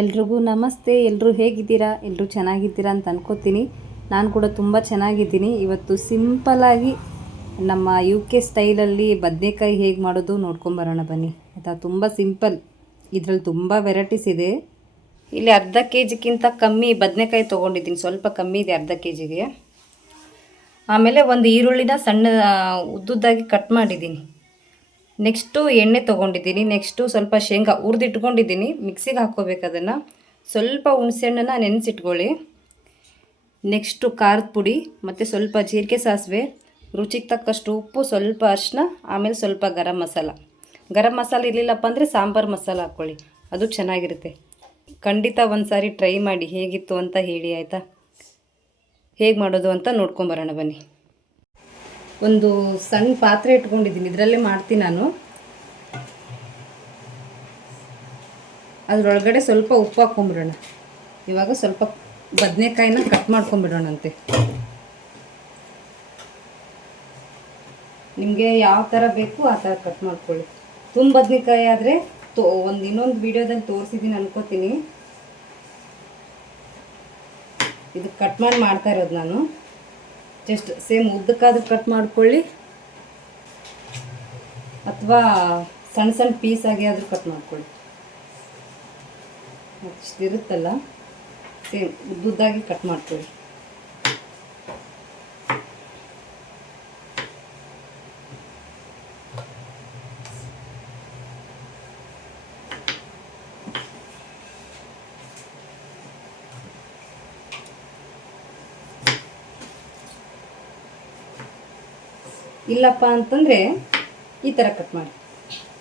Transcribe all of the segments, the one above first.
ಎಲ್ರಿಗೂ ನಮಸ್ತೆ. ಎಲ್ಲರೂ ಹೇಗಿದ್ದೀರಾ? ಎಲ್ಲರೂ ಚೆನ್ನಾಗಿದ್ದೀರಾ ಅಂತ ಅನ್ಕೋತೀನಿ. ನಾನು ಕೂಡ ತುಂಬ ಚೆನ್ನಾಗಿದ್ದೀನಿ. ಇವತ್ತು ಸಿಂಪಲ್ಲಾಗಿ ನಮ್ಮ UK ಸ್ಟೈಲಲ್ಲಿ ಬದನೆಕಾಯಿ ಹೇಗೆ ಮಾಡೋದು ನೋಡ್ಕೊಂಬರೋಣ ಬನ್ನಿ ಆಯಿತಾ. ತುಂಬ ಸಿಂಪಲ್, ಇದರಲ್ಲಿ ತುಂಬ ವೆರೈಟೀಸ್ ಇದೆ. ಇಲ್ಲಿ ಅರ್ಧ ಕೆ ಜಿಗಿಂತ ಕಮ್ಮಿ ಬದನೆಕಾಯಿ ತೊಗೊಂಡಿದ್ದೀನಿ, ಸ್ವಲ್ಪ ಕಮ್ಮಿ ಇದೆ ಅರ್ಧ ಕೆ ಜಿಗೆ. ಆಮೇಲೆ ಒಂದು ಈರುಳ್ಳಿನ ಸಣ್ಣ ಉದ್ದುದ್ದಾಗಿ ಕಟ್ ಮಾಡಿದ್ದೀನಿ. ನೆಕ್ಸ್ಟು ಎಣ್ಣೆ ತೊಗೊಂಡಿದ್ದೀನಿ. ನೆಕ್ಸ್ಟು ಸ್ವಲ್ಪ ಶೇಂಗಾ ಹುರಿದಿಟ್ಕೊಂಡಿದ್ದೀನಿ, ಮಿಕ್ಸಿಗೆ ಹಾಕ್ಕೋಬೇಕು ಅದನ್ನು. ಸ್ವಲ್ಪ ಹುಣಸೆಹಣ್ಣನ್ನು ನೆನೆಸಿಟ್ಕೊಳ್ಳಿ. ನೆಕ್ಸ್ಟು ಖಾರದ ಪುಡಿ ಮತ್ತು ಸ್ವಲ್ಪ ಜೀರಿಗೆ, ಸಾಸಿವೆ, ರುಚಿಗೆ ತಕ್ಕಷ್ಟು ಉಪ್ಪು, ಸ್ವಲ್ಪ ಅರಿಶಿನ, ಆಮೇಲೆ ಸ್ವಲ್ಪ ಗರಂ ಮಸಾಲ ಇರಲಿಲ್ಲಪ್ಪ ಅಂದರೆ ಸಾಂಬಾರು ಮಸಾಲ ಹಾಕ್ಕೊಳ್ಳಿ, ಅದು ಚೆನ್ನಾಗಿರುತ್ತೆ. ಖಂಡಿತ ಒಂದು ಸಾರಿ ಟ್ರೈ ಮಾಡಿ, ಹೇಗಿತ್ತು ಅಂತ ಹೇಳಿ ಆಯಿತಾ. ಹೇಗೆ ಮಾಡೋದು ಅಂತ ನೋಡ್ಕೊಂಬರೋಣ ಬನ್ನಿ. ಒಂದು ಸಣ್ಣ ಪಾತ್ರೆ ಇಟ್ಕೊಂಡಿದ್ದೀನಿ, ಇದರಲ್ಲೇ ಮಾಡ್ತೀನಿ ನಾನು. ಅದರೊಳಗಡೆ ಸ್ವಲ್ಪ ಉಪ್ಪು ಹಾಕ್ಕೊಂಬಿಡೋಣ. ಇವಾಗ ಸ್ವಲ್ಪ ಬದನೆಕಾಯಿನ ಕಟ್ ಮಾಡ್ಕೊಂಬಿಡೋಣಂತೆ. ನಿಮಗೆ ಯಾವ ಥರ ಬೇಕು ಆ ಥರ ಕಟ್ ಮಾಡ್ಕೊಳ್ಳಿ. ತುಂಬ ಬದನೆಕಾಯಿ ಆದರೆ ಇನ್ನೊಂದು ವೀಡಿಯೋದಲ್ಲಿ ತೋರಿಸಿದ್ದೀನಿ ಅನ್ಕೋತೀನಿ. ಇದು ಕಟ್ ಮಾಡ್ತಾ ಇರೋದು ನಾನು. ಜಸ್ಟ್ ಸೇಮ್ ಉದ್ದಕ್ಕಾದ್ರೂ ಕಟ್ ಮಾಡ್ಕೊಳ್ಳಿ, ಅಥವಾ ಸಣ್ಣ ಸಣ್ಣ ಪೀಸಾಗಿ ಆದರೂ ಕಟ್ ಮಾಡ್ಕೊಳ್ಳಿ. ಇಷ್ಟಿರುತ್ತಲ್ಲ, ಸೇಮ್ ಉದ್ದುದ್ದಾಗಿ ಕಟ್ ಮಾಡ್ಕೊಳ್ಳಿ. ಇಲ್ಲಪ್ಪ ಅಂತಂದರೆ ಈ ಥರ ಕಟ್ ಮಾಡಿ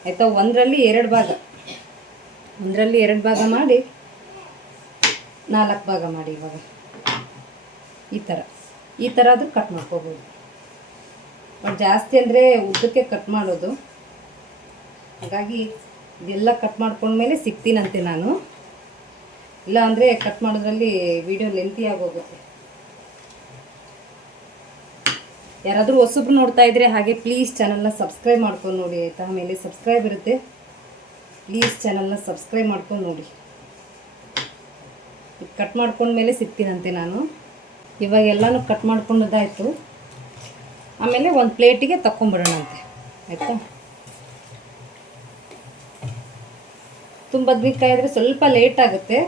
ಆಯಿತಾ. ಒಂದರಲ್ಲಿ ಎರಡು ಭಾಗ ಮಾಡಿ 4 ಭಾಗ ಮಾಡಿ. ಇವಾಗ ಈ ಥರ ಆದರೂ ಕಟ್ ಮಾಡ್ಕೋಬೋದು. ಬಟ್ ಜಾಸ್ತಿ ಅಂದರೆ ಉದ್ದಕ್ಕೆ ಕಟ್ ಮಾಡೋದು, ಹಾಗಾಗಿ ಇದೆಲ್ಲ ಕಟ್ ಮಾಡ್ಕೊಂಡ್ಮೇಲೆ ಸಿಗ್ತೀನಂತೆ ನಾನು. ಇಲ್ಲ ಅಂದರೆ ಕಟ್ ಮಾಡೋದ್ರಲ್ಲಿ ವಿಡಿಯೋ ಲೆಂತಿ ಆಗೋಗುತ್ತೆ. ಯಾರಾದರೂ ಹೊಸಬ್ರು ನೋಡ್ತಾ ಇದ್ದರೆ ಹಾಗೆ ಪ್ಲೀಸ್ ಚಾನಲ್ನ ಸಬ್ಸ್ಕ್ರೈಬ್ ಮಾಡ್ಕೊಂಡು ನೋಡಿ ಆಯಿತಾ. ಆಮೇಲೆ ಸಬ್ಸ್ಕ್ರೈಬ್ ಇರುತ್ತೆ, ಪ್ಲೀಸ್ ಚಾನಲ್ನ ಸಬ್ಸ್ಕ್ರೈಬ್ ಮಾಡ್ಕೊಂಡು ನೋಡಿ. ಕಟ್ ಮಾಡ್ಕೊಂಡ್ಮೇಲೆ ಸಿಗ್ತೀನಂತೆ ನಾನು. ಇವಾಗ ಎಲ್ಲನೂ ಕಟ್ ಮಾಡ್ಕೊಂಡದ್ದಾಯಿತು. ಆಮೇಲೆ ಒಂದು ಪ್ಲೇಟಿಗೆ ತಕ್ಕೊಂಬಿಡೋಣಂತೆ ಆಯಿತಾ. ತುಂಬ ಬದನೆಕಾಯಿ ಆದರೆ ಸ್ವಲ್ಪ ಲೇಟ್ ಆಗುತ್ತೆ,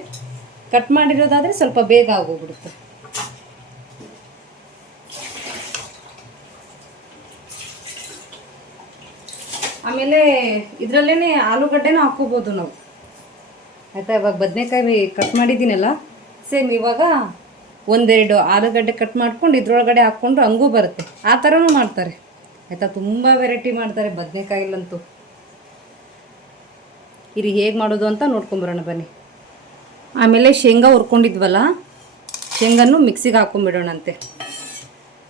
ಕಟ್ ಮಾಡಿರೋದಾದರೆ ಸ್ವಲ್ಪ ಬೇಗ ಆಗೋಗ್ಬಿಡುತ್ತೆ. ಆಮೇಲೆ ಇದರಲ್ಲೇ ಆಲೂಗಡ್ಡೆನೂ ಹಾಕ್ಕೋಬೋದು ನಾವು ಆಯಿತಾ. ಇವಾಗ ಬದನೆಕಾಯಿ ಕಟ್ ಮಾಡಿದ್ದೀನಲ್ಲ, ಸೇಮ್ ಇವಾಗ ಒಂದೆರಡು ಆಲೂಗಡ್ಡೆ ಕಟ್ ಮಾಡ್ಕೊಂಡು ಇದ್ರೊಳಗಡೆ ಹಾಕ್ಕೊಂಡು ಹಂಗೂ ಬರುತ್ತೆ. ಆ ಥರನೂ ಮಾಡ್ತಾರೆ ಆಯಿತಾ. ತುಂಬ ವೆರೈಟಿ ಮಾಡ್ತಾರೆ ಬದನೆಕಾಯಿಲಂತೂ. ಇರಿ ಹೇಗೆ ಮಾಡೋದು ಅಂತ ನೋಡ್ಕೊಂಬರೋಣ ಬನ್ನಿ. ಆಮೇಲೆ ಶೇಂಗಾ ಹುರ್ಕೊಂಡಿದ್ವಲ್ಲ, ಶೇಂಗಾನು ಮಿಕ್ಸಿಗೆ ಹಾಕ್ಕೊಂಬಿಡೋಣಂತೆ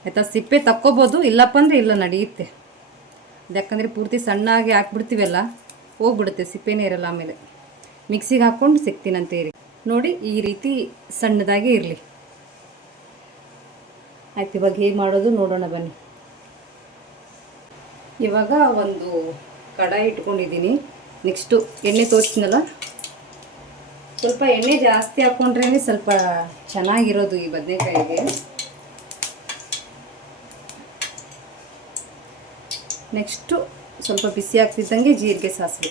ಆಯಿತಾ. ಸಿಪ್ಪೆ ತಕ್ಕೋಬೋದು, ಇಲ್ಲಪ್ಪ ಅಂದರೆ ಇಲ್ಲ, ನಡೆಯುತ್ತೆ. ಯಾಕಂದರೆ ಪೂರ್ತಿ ಸಣ್ಣಾಗಿ ಹಾಕ್ಬಿಡ್ತೀವಲ್ಲ, ಹೋಗ್ಬಿಡುತ್ತೆ, ಸಿಪ್ಪೆನೇ ಇರಲ್ಲ. ಆಮೇಲೆ ಮಿಕ್ಸಿಗೆ ಹಾಕ್ಕೊಂಡು ಸಿಗ್ತೀನಂತೆ. ಇರಿ ನೋಡಿ, ಈ ರೀತಿ ಸಣ್ಣದಾಗಿ ಇರಲಿ ಆಯ್ತು. ಇವಾಗ ಹೇಗೆ ಮಾಡೋದು ನೋಡೋಣ ಬನ್ನಿ. ಇವಾಗ ಒಂದು ಕಡಾಯಿ ಇಟ್ಕೊಂಡಿದ್ದೀನಿ. ನೆಕ್ಸ್ಟು ಎಣ್ಣೆ ತೋರಿಸ್ತೀನಲ್ಲ, ಸ್ವಲ್ಪ ಎಣ್ಣೆ ಜಾಸ್ತಿ ಹಾಕ್ಕೊಂಡ್ರೇ ಸ್ವಲ್ಪ ಚೆನ್ನಾಗಿರೋದು ಈ ಬದನೆಕಾಯಿಗೆ. ನೆಕ್ಸ್ಟು ಸ್ವಲ್ಪ ಬಿಸಿ ಆಗ್ತಿದ್ದಂಗೆ ಜೀರಿಗೆ, ಸಾಸಿವೆ,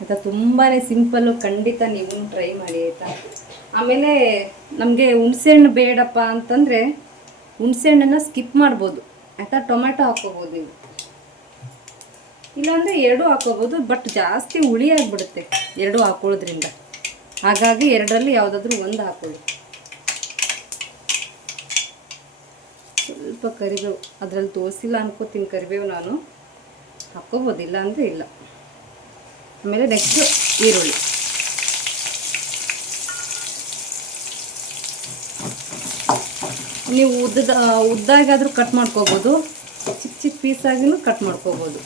ಆಯಿತಾ. ತುಂಬಾ ಸಿಂಪಲ್ಲು, ಖಂಡಿತ ನೀವು ಟ್ರೈ ಮಾಡಿ ಆಯಿತಾ. ಆಮೇಲೆ ನಮಗೆ ಹುಣಸೆಹಣ್ಣು ಬೇಡಪ್ಪ ಅಂತಂದರೆ ಹುಣಸೆಹಣ್ಣನ್ನು ಸ್ಕಿಪ್ ಮಾಡ್ಬೋದು ಆಯಿತಾ. ಟೊಮೆಟೊ ಹಾಕ್ಕೋಬೋದು ನೀವು, ಇಲ್ಲಾಂದರೆ ಎರಡೂ ಹಾಕ್ಕೋಬೋದು. ಬಟ್ ಜಾಸ್ತಿ ಹುಳಿ ಆಗಿಬಿಡುತ್ತೆ ಎರಡೂ ಹಾಕ್ಕೊಳ್ಳೋದ್ರಿಂದ, ಹಾಗಾಗಿ ಎರಡರಲ್ಲಿ ಯಾವುದಾದ್ರೂ ಒಂದು ಹಾಕ್ಕೊಳ್ಳಿ. ಸ್ವಲ್ಪ ಕರಿಬೇವು, ಅದರಲ್ಲಿ ತೋರಿಸಿಲ್ಲ ಅನ್ಕೋತೀನಿ ಕರಿಬೇವು, ನಾನು ಹಾಕ್ಕೋಬೋದು, ಇಲ್ಲ ಅಂದರೆ ಇಲ್ಲ. ಆಮೇಲೆ ನೆಕ್ಸ್ಟು ಈರುಳ್ಳಿ. ನೀವು ಉದ್ದಾಗಾದರೂ ಕಟ್ ಮಾಡ್ಕೋಬೋದು, ಚಿಕ್ಕ ಚಿಕ್ಕ ಪೀಸಾಗಿನೂ ಕಟ್ ಮಾಡ್ಕೋಬೋದು.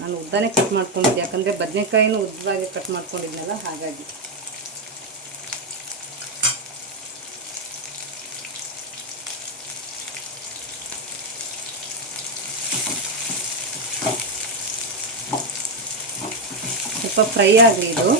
ನಾನು ಉದ್ದಾನೆ ಕಟ್ ಮಾಡ್ಕೊಂಡಿದ್ದೆ, ಯಾಕಂದರೆ ಬದನೆಕಾಯಿನೂ ಉದ್ದವಾಗಿ ಕಟ್ ಮಾಡ್ಕೊಂಡಿದ್ನಲ್ಲ, ಹಾಗಾಗಿ. ಸ್ವಲ್ಪ ಫ್ರೈ ಆಗಲಿ ಇದು.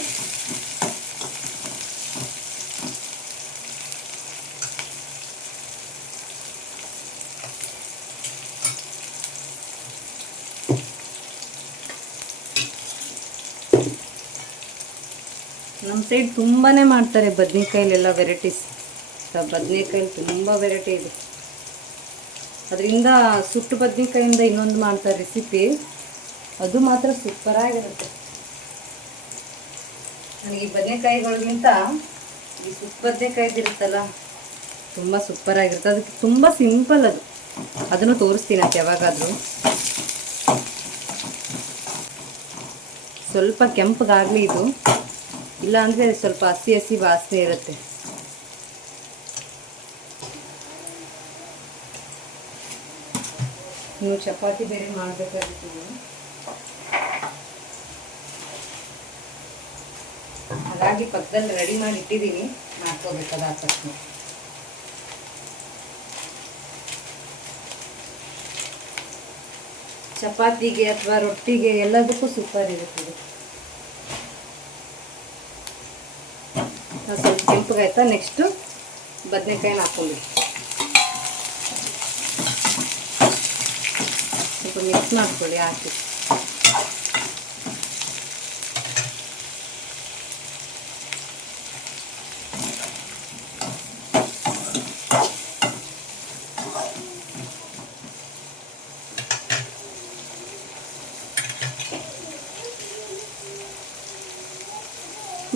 ನಮ್ಮ ಸೈಡ್ ತುಂಬಾ ಮಾಡ್ತಾರೆ ಬದನೆಕಾಯಿಲೆಲ್ಲ ವೆರೈಟೀಸ್. ಬದನೆಕಾಯಲ್ಲಿ ತುಂಬ ವೆರೈಟಿ ಇದೆ. ಅದರಿಂದ ಸುಟ್ಟು ಬದನೆಕಾಯಿಂದ ಇನ್ನೊಂದು ಮಾಡ್ತಾರೆ ರೆಸಿಪಿ, ಅದು ಮಾತ್ರ ಸೂಪರಾಗಿರುತ್ತೆ. ನನಗೆ ಈ ಬದನೆಕಾಯಿಗಳಿಗಿಂತ ಈ ಸುಟ್ಟು ಬದನೆಕಾಯ್ದಿರುತ್ತಲ್ಲ ತುಂಬ ಸೂಪರಾಗಿರುತ್ತೆ. ಅದಕ್ಕೆ ತುಂಬ ಸಿಂಪಲ್ ಅದು, ಅದನ್ನು ತೋರಿಸ್ತೀನಿ ಅದು ಯಾವಾಗಾದರೂ. ಸ್ವಲ್ಪ ಕೆಂಪಗಾಗಲಿ ಇದು, ಇಲ್ಲ ಅಂದರೆ ಸ್ವಲ್ಪ ಹಸಿ ಹಸಿ ವಾಸನೆ ಇರುತ್ತೆ. ನೀವು ಚಪಾತಿ ಬೇರೆ ಮಾಡಬೇಕಾಗಿತ್ತು. ಹಾಗಾಗಿ ಪಕ್ಕದಲ್ಲಿ ರೆಡಿ ಮಾಡಿ ಇಟ್ಟಿದ್ದೀನಿ, ಮಾಡ್ಕೋಬೇಕದ ಆ ತಕ್ಷಣ. ಚಪಾತಿಗೆ ಅಥವಾ ರೊಟ್ಟಿಗೆ ಎಲ್ಲದಕ್ಕೂ ಸೂಪರ್ ಇರುತ್ತೆ. ಸ್ವಲ್ಪ ಕೆಂಪಗಾಯ್ತಾ, ನೆಕ್ಸ್ಟು ಬದನೆಕಾಯಿನ ಹಾಕ್ಕೊಂಡ್ಬಿಡಿ. ಸ್ವಲ್ಪ ಮಿಕ್ಸ್ ಮಾಡ್ಕೊಳ್ಳಿ ಹಾಕಿ.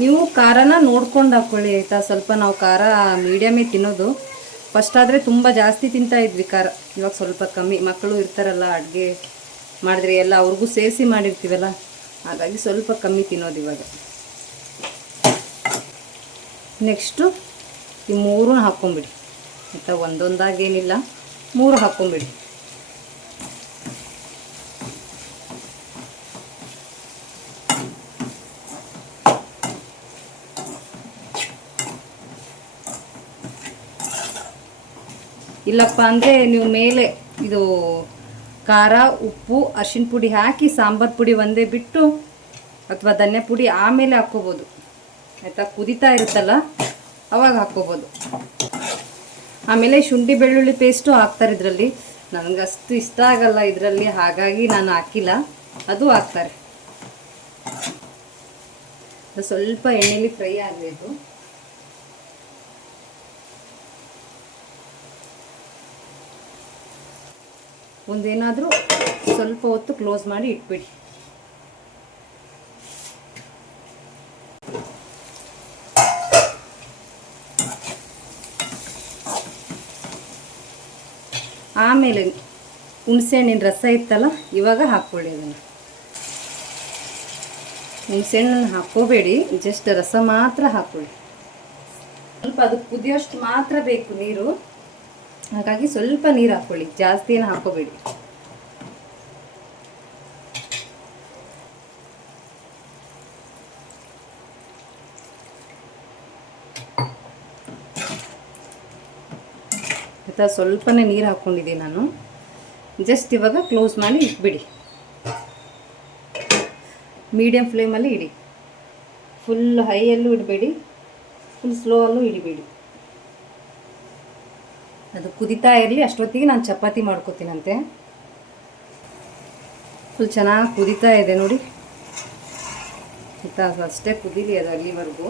ನೀವು ಖಾರನ ನೋಡ್ಕೊಂಡು ಹಾಕ್ಕೊಳ್ಳಿ ಆಯಿತಾ. ಸ್ವಲ್ಪ ನಾವು ಖಾರ ಮೀಡಿಯಮೇ ತಿನ್ನೋದು. ಫಸ್ಟ್ ಆದರೆ ತುಂಬ ಜಾಸ್ತಿ ತಿಂತಾ ಇದ್ವಿ ಖಾರ, ಇವಾಗ ಸ್ವಲ್ಪ ಕಮ್ಮಿ. ಮಕ್ಕಳು ಇರ್ತಾರಲ್ಲ, ಅಡುಗೆ ಮಾಡಿದ್ರೆ ಎಲ್ಲ ಅವ್ರಿಗೂ ಸೇರಿಸಿ ಮಾಡಿರ್ತೀವಲ್ಲ, ಹಾಗಾಗಿ ಸ್ವಲ್ಪ ಕಮ್ಮಿ ತಿನ್ನೋದು ಇವಾಗ. ನೆಕ್ಸ್ಟು ಈ ಮೂರೂ ಹಾಕ್ಕೊಂಬಿಡಿ ಆಯಿತಾ. ಒಂದೊಂದಾಗೇನಿಲ್ಲ, 3 ಹಾಕ್ಕೊಂಬಿಡಿ. ಇಲ್ಲಪ್ಪ ಅಂದರೆ ನೀವು ಮೇಲೆ ಇದು ಖಾರ, ಉಪ್ಪು, ಅರಿಶಿನ ಪುಡಿ ಹಾಕಿ ಸಾಂಬಾರು ಪುಡಿ ಒಂದೇ ಬಿಟ್ಟು ಅಥವಾ ಧನ್ಯ ಪುಡಿ ಆಮೇಲೆ ಹಾಕ್ಕೋಬೋದು ಆಯಿತಾ. ಕುದೀತಾ ಇರುತ್ತಲ್ಲ ಅವಾಗ ಹಾಕ್ಕೋಬೋದು. ಆಮೇಲೆ ಶುಂಠಿ ಬೆಳ್ಳುಳ್ಳಿ ಪೇಸ್ಟು ಹಾಕ್ತಾರೆ ಇದರಲ್ಲಿ. ನನಗಷ್ಟು ಇಷ್ಟ ಆಗಲ್ಲ ಇದರಲ್ಲಿ, ಹಾಗಾಗಿ ನಾನು ಹಾಕಿಲ್ಲ. ಅದು ಹಾಕ್ತಾರೆ. ಸ್ವಲ್ಪ ಎಣ್ಣೆಲಿ ಫ್ರೈ ಆಗಬೇಕು. ಒಂದೇನಾದರೂ ಸ್ವಲ್ಪ ಹೊತ್ತು ಕ್ಲೋಸ್ ಮಾಡಿ ಇಟ್ಬಿಡಿ. ಆಮೇಲೆ ಹುಣಸೆಹಣ್ಣಿನ ರಸ ಇತ್ತಲ್ಲ, ಇವಾಗ ಹಾಕ್ಕೊಳ್ಳಿ. ಅದನ್ನು ಹುಣಸೆಹಣ್ಣನ್ನು ಹಾಕ್ಕೋಬೇಡಿ, ಜಸ್ಟ್ ರಸ ಮಾತ್ರ ಹಾಕ್ಕೊಳ್ಳಿ. ಸ್ವಲ್ಪ ಅದು ಕುದಿಯೋಷ್ಟು ಮಾತ್ರ ಬೇಕು ನೀರು, ಹಾಗಾಗಿ ಸ್ವಲ್ಪ ನೀರು ಹಾಕ್ಕೊಳ್ಳಿ, ಜಾಸ್ತಿ ಏನು ಹಾಕ್ಕೋಬೇಡಿ. ಆಯಿತಾ, ಸ್ವಲ್ಪನೇ ನೀರು ಹಾಕ್ಕೊಂಡಿದ್ದೀನಿ ನಾನು. ಜಸ್ಟ್ ಇವಾಗ ಕ್ಲೋಸ್ ಮಾಡಿ ಇಟ್ಬಿಡಿ. ಮೀಡಿಯಮ್ ಫ್ಲೇಮಲ್ಲಿ ಇಡಿ. ಫುಲ್ ಹೈಯಲ್ಲೂ ಇಡಬೇಡಿ, ಫುಲ್ ಸ್ಲೋ ಅಲ್ಲೂ ಇಡಬೇಡಿ. ಅದು ಕುದೀತಾ ಇರಲಿ, ಅಷ್ಟೊತ್ತಿಗೆ ನಾನು ಚಪಾತಿ ಮಾಡ್ಕೋತೀನಂತೆ. ಫುಲ್ ಚೆನ್ನಾಗಿ ಕುದೀತಾ ಇದೆ ನೋಡಿ ಆಯಿತಾ. ಅಷ್ಟೇ ಕುದೀಲಿ ಅದು ಅಲ್ಲಿವರೆಗೂ.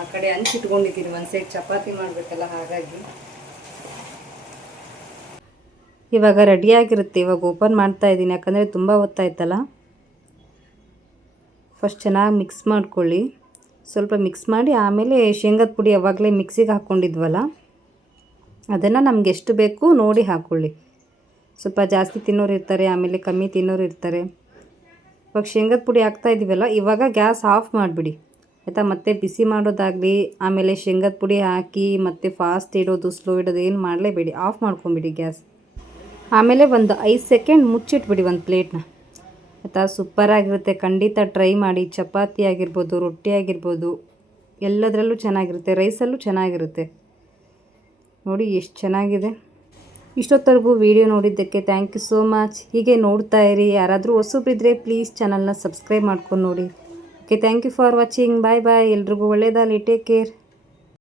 ಆ ಕಡೆ ಹಂಚಿಟ್ಕೊಂಡಿದ್ದೀನಿ, ಒಂದು ಸೈಡ್ ಚಪಾತಿ ಮಾಡಬೇಕಲ್ಲ, ಹಾಗಾಗಿ. ಇವಾಗ ರೆಡಿಯಾಗಿರುತ್ತೆ. ಇವಾಗ ಓಪನ್ ಮಾಡ್ತಾ ಇದ್ದೀನಿ, ಯಾಕಂದರೆ ತುಂಬ ಹೊತ್ತಾಯ್ತಲ್ಲ. ಫಸ್ಟ್ ಚೆನ್ನಾಗಿ ಮಿಕ್ಸ್ ಮಾಡ್ಕೊಳ್ಳಿ. ಸ್ವಲ್ಪ ಮಿಕ್ಸ್ ಮಾಡಿ ಆಮೇಲೆ ಶೇಂಗದ ಪುಡಿ ಯಾವಾಗಲೇ ಮಿಕ್ಸಿಗೆ ಹಾಕ್ಕೊಂಡಿದ್ವಲ್ಲ, ಅದನ್ನು ನಮ್ಗೆ ಎಷ್ಟು ಬೇಕು ನೋಡಿ ಹಾಕ್ಕೊಳ್ಳಿ. ಸ್ವಲ್ಪ ಜಾಸ್ತಿ ತಿನ್ನೋರು ಇರ್ತಾರೆ, ಆಮೇಲೆ ಕಮ್ಮಿ ತಿನ್ನೋರು ಇರ್ತಾರೆ. ಇವಾಗ ಶೇಂಗದ ಪುಡಿ ಹಾಕ್ತಾ ಇದ್ದೀವಲ್ಲ, ಇವಾಗ ಗ್ಯಾಸ್ ಆಫ್ ಮಾಡಿಬಿಡಿ ಆಯಿತಾ. ಮತ್ತೆ ಬಿಸಿ ಮಾಡೋದಾಗಲಿ, ಆಮೇಲೆ ಶೇಂಗದ ಪುಡಿ ಹಾಕಿ ಮತ್ತೆ ಫಾಸ್ಟ್ ಇಡೋದು ಸ್ಲೋ ಇಡೋದು ಏನು ಮಾಡಲೇಬೇಡಿ. ಆಫ್ ಮಾಡ್ಕೊಂಬಿಡಿ ಗ್ಯಾಸ್. ಆಮೇಲೆ ಒಂದು 5 ಸೆಕೆಂಡ್ ಮುಚ್ಚಿಟ್ಬಿಡಿ ಒಂದು ಪ್ಲೇಟ್ನ ಆಯಿತಾ. ಸೂಪರಾಗಿರುತ್ತೆ, ಖಂಡಿತ ಟ್ರೈ ಮಾಡಿ. ಚಪಾತಿ ಆಗಿರ್ಬೋದು, ರೊಟ್ಟಿ ಆಗಿರ್ಬೋದು, ಎಲ್ಲದರಲ್ಲೂ ಚೆನ್ನಾಗಿರುತ್ತೆ. ರೈಸಲ್ಲೂ ಚೆನ್ನಾಗಿರುತ್ತೆ ನೋಡಿ, ಎಷ್ಟು ಚೆನ್ನಾಗಿದೆ. ಇಷ್ಟೊತ್ತರೆಗೂ ವಿಡಿಯೋ ನೋಡಿದ್ದಕ್ಕೆ ಥ್ಯಾಂಕ್ ಯು ಸೋ ಮಚ್. ಹೀಗೆ ನೋಡ್ತಾ ಇರಿ. ಯಾರಾದರೂ ಹೊಸಬ್ರಿದ್ರೆ ಪ್ಲೀಸ್ ಚಾನಲ್ನ ಸಬ್ಸ್ಕ್ರೈಬ್ ಮಾಡ್ಕೊಂಡು ನೋಡಿ. Okay, thank you for watching. Bye bye. ಎಲ್ರಿಗೂ ಒಳ್ಳೆಯದಾಗಲಿ. Take care.